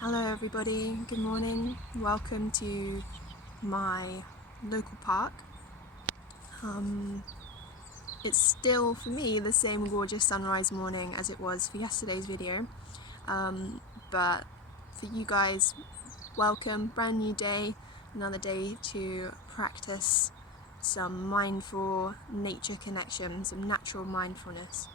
Hello everybody, good morning. Welcome to my local park. It's still, for me, the same gorgeous sunrise morning as it was for yesterday's video. But for you guys, welcome, brand new day, another day to practice some mindful nature connection, some natural mindfulness.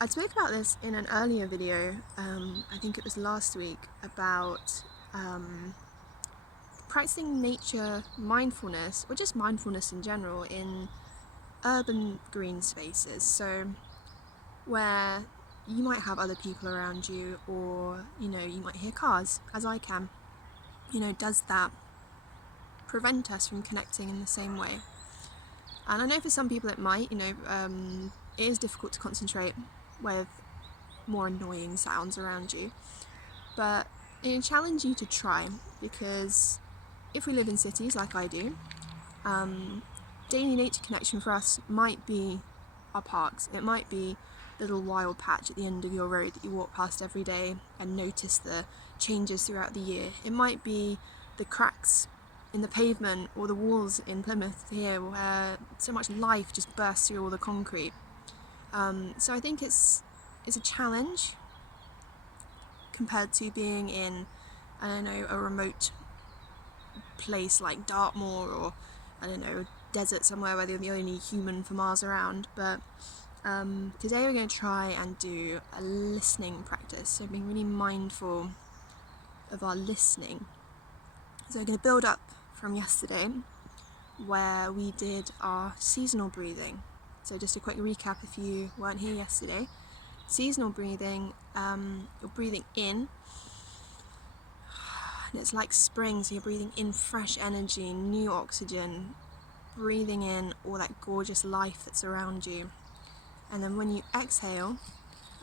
I spoke about this in an earlier video, I think it was last week, about practicing nature mindfulness, or just mindfulness in general, in urban green spaces. So where you might have other people around you, or you might hear cars, as I can. Does that prevent us from connecting in the same way? And I know for some people it might. It is difficult to concentrate with more annoying sounds around you, but I challenge you to try, because if we live in cities like I do, daily nature connection for us might be our parks. It might be the little wild patch at the end of your road that you walk past every day and notice the changes throughout the year. It might be the cracks in the pavement or the walls in Plymouth here where so much life just bursts through all the concrete. So I think it's a challenge compared to being in, a remote place like Dartmoor, or desert somewhere where you're the only human for miles around. But today we're going to try and do a listening practice, so being really mindful of our listening. So we're going to build up from yesterday, where we did our seasonal breathing. So just a quick recap if you weren't here yesterday. Seasonal breathing, you're breathing in, and it's like spring, so you're breathing in fresh energy, new oxygen, breathing in all that gorgeous life that's around you. And then when you exhale,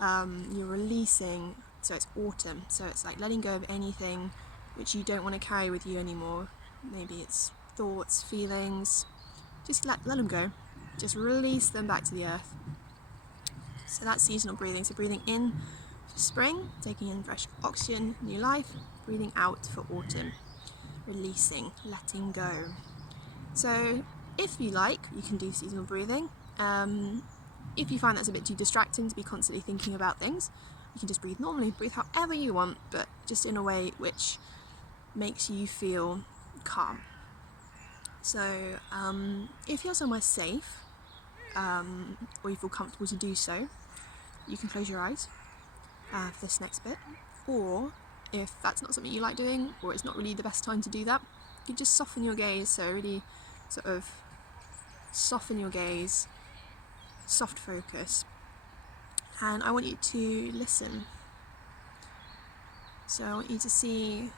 you're releasing, so it's autumn, so it's like letting go of anything which you don't want to carry with you anymore. Maybe it's thoughts, feelings, just let them go. Just release them back to the earth. So that's seasonal breathing. So breathing in for spring, taking in fresh oxygen, new life. Breathing out for autumn, releasing, letting go. So if you like, you can do seasonal breathing. If you find that's a bit too distracting to be constantly thinking about things, you can just breathe normally, breathe however you want, but just in a way which makes you feel calm. So if you're somewhere safe, or you feel comfortable to do so, you can close your eyes for this next bit. Or if that's not something you like doing, or it's not really the best time to do that, you can just soften your gaze. So really sort of soften your gaze, soft focus, and I want you to listen. So I want you to see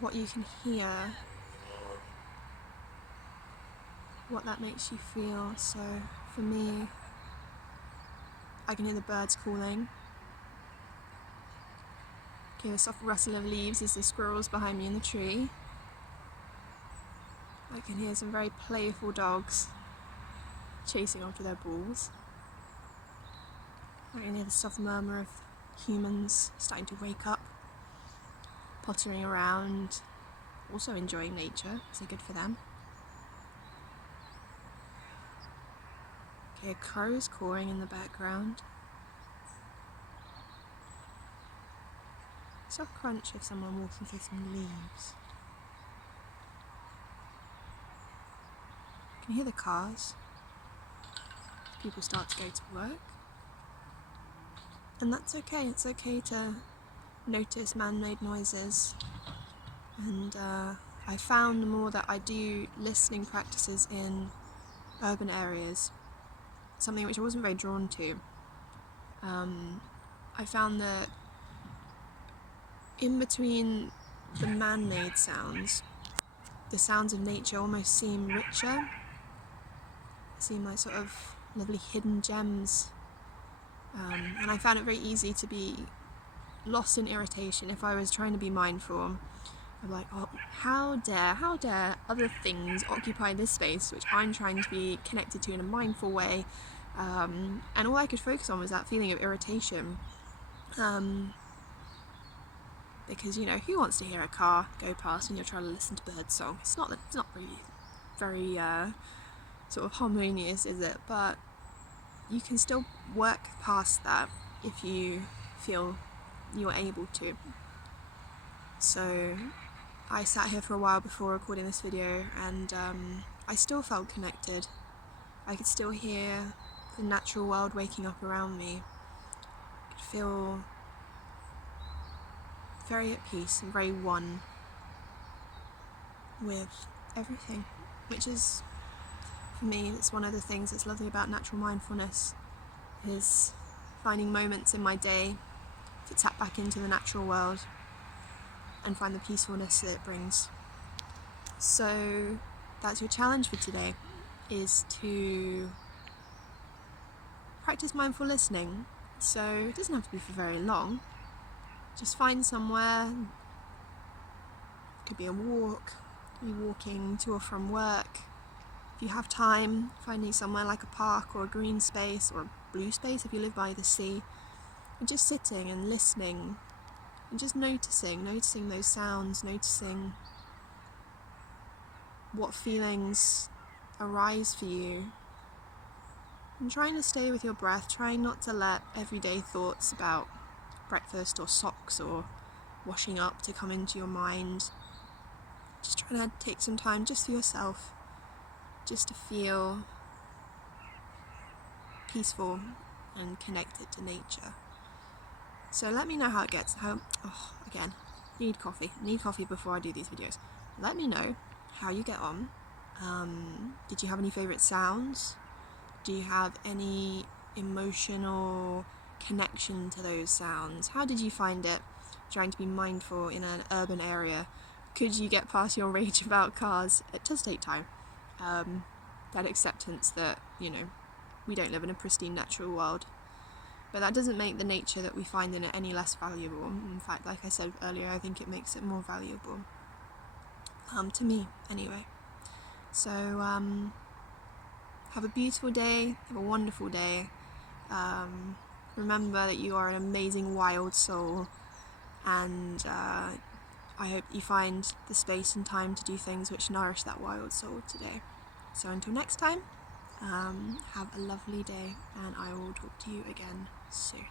what you can hear, what that makes you feel. So for me, I can hear the birds calling. I can hear the soft rustle of leaves as the squirrels behind me in the tree. I can hear some very playful dogs chasing after their balls. I can hear the soft murmur of humans starting to wake up, pottering around, also enjoying nature, so good for them. I can hear crows cawing in the background. Soft crunch of someone walking through some leaves. I can hear the cars. People start to go to work. And that's okay. It's okay to notice man-made noises. And I found the more that I do listening practices in urban areas, something which I wasn't very drawn to, I found that in between the man-made sounds, the sounds of nature almost seem richer, seem like sort of lovely hidden gems. And I found it very easy to be lost in irritation if I was trying to be mindful. I'm like, oh, how dare other things occupy this space which I'm trying to be connected to in a mindful way. And all I could focus on was that feeling of irritation. Because, you know, who wants to hear a car go past when you're trying to listen to birdsong? It's not really very sort of harmonious, is it? But you can still work past that if you feel you're able to. So I sat here for a while before recording this video, and I still felt connected. I could still hear the natural world waking up around me. I could feel very at peace and very one with everything, which is, for me, it's one of the things that's lovely about natural mindfulness, is finding moments in my day to tap back into the natural world and find the peacefulness that it brings. So that's your challenge for today, is to practice mindful listening. So it doesn't have to be for very long. Just find somewhere. It could be a walk, be walking to or from work. If you have time, finding somewhere like a park or a green space or a blue space if you live by the sea, and just sitting and listening and just noticing those sounds, noticing what feelings arise for you, and trying to stay with your breath, trying not to let everyday thoughts about breakfast or socks or washing up to come into your mind. Just trying to take some time just for yourself, just to feel peaceful and connected to nature. So let me know how it gets. Again, need coffee before I do these videos. Let me know how you get on. Did you have any favourite sounds? Do you have any emotional connection to those sounds? How did you find it trying to be mindful in an urban area? Could you get past your rage about cars? It does take time. That acceptance that, you know, we don't live in a pristine natural world. But that doesn't make the nature that we find in it any less valuable. In fact, like I said earlier, I think it makes it more valuable. To me, anyway. So, have a beautiful day, have a wonderful day. Remember that you are an amazing wild soul, and I hope you find the space and time to do things which nourish that wild soul today. So until next time, have a lovely day, and I will talk to you again soon.